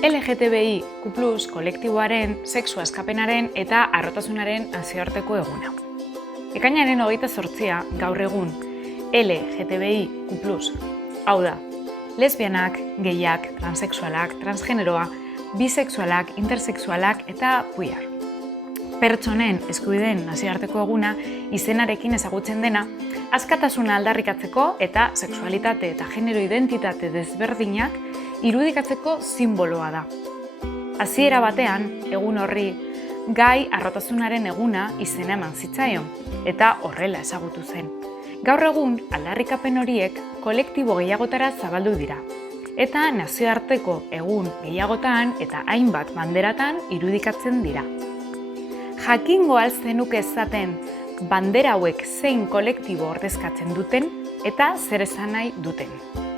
LGTBIQ+ kolektiboaren, sexu askapenaren eta harrotasunaren nazioarteko eguna. Ekainaren 28 gaur egun LGTBIQ+, hau da, lesbianak, gehiak, transexualak, transgeneroa, bisexualak, intersexualak eta queer. Pertsonen eskubideen nazioarteko eguna izenarekin ezagutzen dena, askatasuna aldarrikatzeko eta sexualitate eta genero identitate desberdinak irudikatzeko sinboloa da. Hasiera batean, egun horri gai harrotasunaren eguna izena eman zitzaion, eta horrela ezagutu zen. Gaur egun, aldarrikapen horiek kolektibo gehiagotara zabaldu dira, eta nazioarteko egun gehiagotan eta hainbat banderatan irudikatzen dira. Jakingo al zenuke esaten bandera hauek zein kolektibo ordezkatzen duten eta zer esan nahi duten.